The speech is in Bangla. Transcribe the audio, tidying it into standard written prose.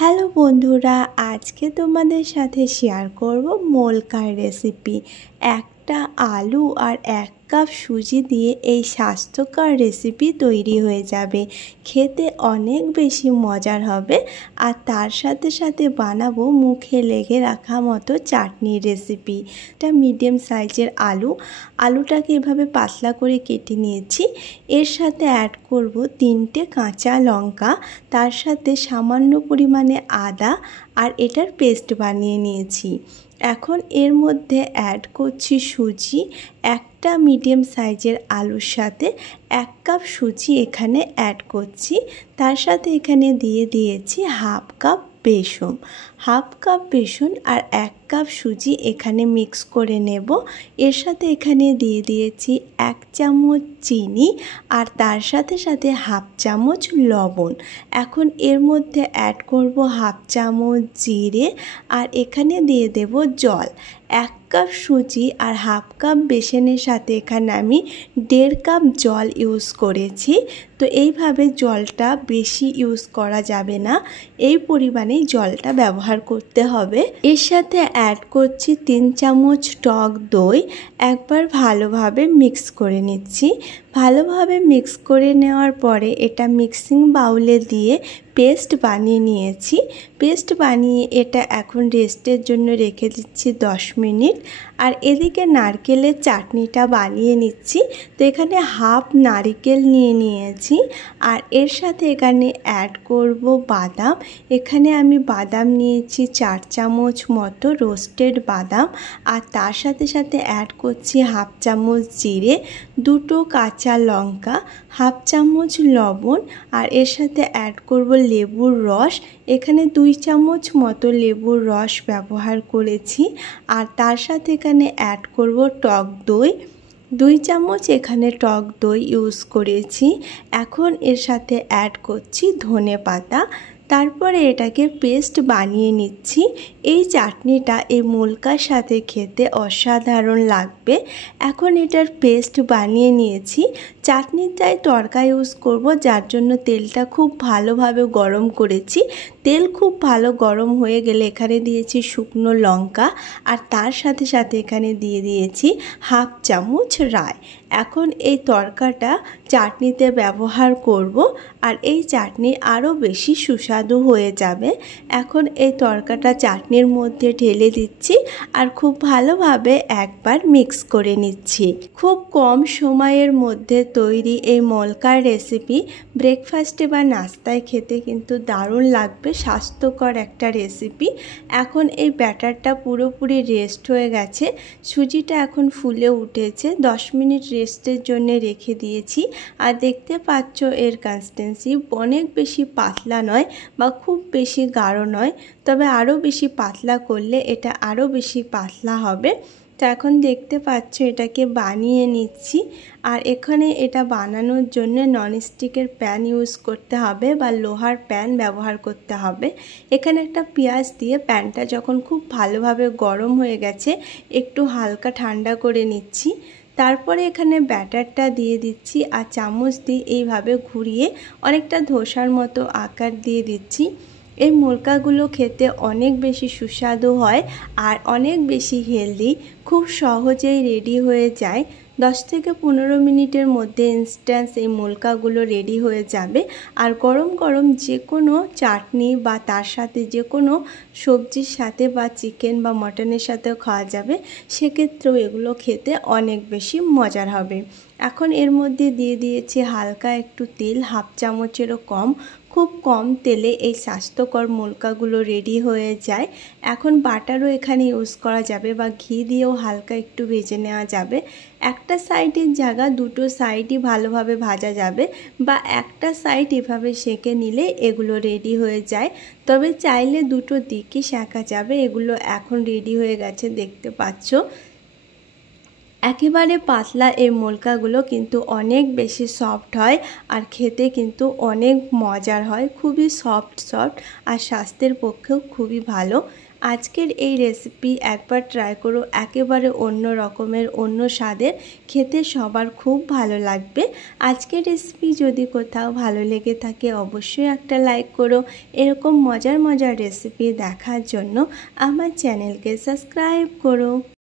হ্যালো বন্ধুরা, আজকে তোমাদের সাথে শেয়ার করব মোলকার রেসিপি। একটা আলু আর 1 কাপ সুজি দিয়ে এই স্বাস্থ্যকর রেসিপি তৈরি হয়ে যাবে। খেতে অনেক বেশি মজার হবে। আর তার সাথে সাথে বানাবো মুখে লেগে রাখা মতো চাটনির রেসিপি। এটা মিডিয়াম সাইজের আলুটাকে এভাবে পাতলা করে কেটে নিয়েছি। এর সাথে অ্যাড করব 3টে কাঁচা লঙ্কা, তার সাথে সামান্য পরিমাণে আদা আর এটার পেস্ট বানিয়ে নিয়েছি। এখন এর মধ্যে অ্যাড করছি সুজি। একটা মিডিয়াম সাইজের আলুর সাথে 1 কাপ সুজি এখানে অ্যাড করছি। তার সাথে এখানে দিয়ে দিয়েছি হাফ কাপ বেসন আর 1 কাপ সুজি এখানে মিক্স করে নেব। এর সাথে এখানে দিয়ে দিয়েছি 1 চামচ চিনি আর তার সাথে সাথে হাফ চামচ লবণ। এখন এর মধ্যে অ্যাড করব হাফ চামচ জিরে আর এখানে দিয়ে দেব জল। 1 কাপ সুজি আর হাফ কাপ বেসনের সাথে এখানে আমি 1.5 কাপ জল ইউজ করেছি। তো এইভাবে জলটা বেশি ইউজ করা যাবে না, এই পরিমাণেই জলটা ব্যবহার করতে হবে। এর সাথে অ্যাড করছি 3 চামচ টক দই। একবার ভালোভাবে মিক্স করে নিচ্ছি। ভালোভাবে মিক্স করে নেওয়ার পরে এটা মিক্সিং বাউলে দিয়ে পেস্ট বানিয়ে নিয়েছি। পেস্ট বানিয়ে এটা এখন রেস্টের জন্য রেখে দিচ্ছি 10 মিনিট। আর এদিকে নারকেলের চাটনিটা বানিয়ে নিচ্ছি। তো এখানে হাফ নারকেল নিয়ে নিয়েছি আর এর সাথে এখানে অ্যাড করব বাদাম। এখানে আমি বাদাম নিয়েছি 4 চামচ মতো রোস্টেড বাদাম আর তার সাথে সাথে অ্যাড করছি হাফ চামচ জিরে, 2টো কাঁচা লঙ্কা, হাফ চামচ লবণ আর এর সাথে অ্যাড করব লেবুর রস। এখানে 2 চামচ মতো লেবুর রস ব্যবহার করেছি আর তার সাথে এখানে অ্যাড করব টক দই। 2 চামচ এখানে টক দই ইউজ করেছি। এখন এর সাথে অ্যাড করছি ধনেপাতা। তারপরে এটাকে পেস্ট বানিয়ে নিচ্ছি। এই চাটনিটা এই মোলকার সাথে খেতে অসাধারণ লাগবে। এখন এটার পেস্ট বানিয়ে নিয়েছি। চাটনিটায় তড়কা ইউজ করব, যার জন্য তেলটা খুব ভালোভাবে গরম করেছি। তেল খুব ভালো গরম হয়ে গেলে এখানে দিয়েছি শুকনো লঙ্কা আর তার সাথে সাথে এখানে দিয়ে দিয়েছি হাফ চামচ রাই। এখন এই তড়কাটা চাটনিতে ব্যবহার করব আর এই চাটনি আরও বেশি সুস্বাদু হয়ে যাবে। এখন এই তড়কাটা চাটনির মধ্যে ঢেলে দিচ্ছি আর খুব ভালোভাবে একবার মিক্স করে নিচ্ছি। খুব কম সময়ের মধ্যে তৈরি এই মোলকার রেসিপি ব্রেকফাস্টে বা নাস্তায় খেতে কিন্তু দারুণ লাগবে, স্বাস্থ্যকর একটা রেসিপি। এখন এই ব্যাটারটা পুরোপুরি রেস্ট হয়ে গেছে। সুজিটা এখন ফুলে উঠেছে। 10 মিনিট রেস্টের জন্য রেখে দিয়েছি আর দেখতে পাচ্ছ এর কনসিস্টেন্সি অনেক বেশি পাতলা নয় বা খুব বেশি গাঢ় নয়, তবে আরও বেশি পাতলা করলে এটা আরও বেশি পাতলা হবে। তো এখন দেখতে পাচ্ছ এটাকে বানিয়ে নিচ্ছি আর এখানে এটা বানানোর জন্য ননস্টিকের প্যান ইউজ করতে হবে বা লোহার প্যান ব্যবহার করতে হবে। এখানে একটা পেঁয়াজ দিয়ে প্যানটা যখন খুব ভালোভাবে গরম হয়ে গেছে একটু হালকা ঠান্ডা করে নিচ্ছি। তারপরে এখানে ব্যাটারটা দিয়ে দিচ্ছি আর চামচ দিয়ে এইভাবে ঘুরিয়ে অনেকটা ধোসার মতো আকার দিয়ে দিচ্ছি। এই মোলকাগুলো খেতে অনেক বেশি সুস্বাদু হয় আর অনেক বেশি হেলদি। খুব সহজেই রেডি হয়ে যায়। 10 থেকে 15 মিনিটের মধ্যে ইনস্ট্যান্ট এই মোলকাগুলো রেডি হয়ে যাবে। আর গরম গরম যে কোনো চাটনি বা তার সাথে যে কোনো সবজির সাথে বা চিকেন বা মটনের সাথেও খাওয়া যাবে, সেক্ষেত্রেও এগুলো খেতে অনেক বেশি মজার হবে। এখন এর মধ্যে দিয়ে দিয়েছি হালকা একটু তেল, হাফ চামচেরও কম। খুব কম তেলে এই স্বাস্থ্যকর মোলকাগুলো রেডি হয়ে যায়। এখন বাটারও এখানে ইউজ করা যাবে বা ঘি দিয়েও হালকা একটু ভেজে নেওয়া যাবে। একটা সাইডের জায়গা 2টো সাইডই ভালোভাবে ভাজা যাবে বা একটা সাইড এভাবে সেঁকে নিলে এগুলো রেডি হয়ে যায়। তবে চাইলে 2টো দিকই সেঁকা যাবে। এগুলো এখন রেডি হয়ে গেছে, দেখতে পাচ্ছ। একেবারে পাতলা এই মোলকাগুলো কিন্তু অনেক বেশি সফট হয় আর খেতে কিন্তু অনেক মজার হয়, খুবই সফট আর স্বাস্থ্যের পক্ষেও খুবই ভালো। আজকের এই রেসিপি একবার ট্রাই করো, একেবারে অন্য রকমের, অন্য স্বাদের, খেতে সবার খুব ভালো লাগবে। আজকের রেসিপি যদি কোথাও ভালো লেগে থাকে অবশ্যই একটা লাইক করো। এরকম মজার মজার রেসিপি দেখার জন্য আমার চ্যানেলকে সাবস্ক্রাইব করো।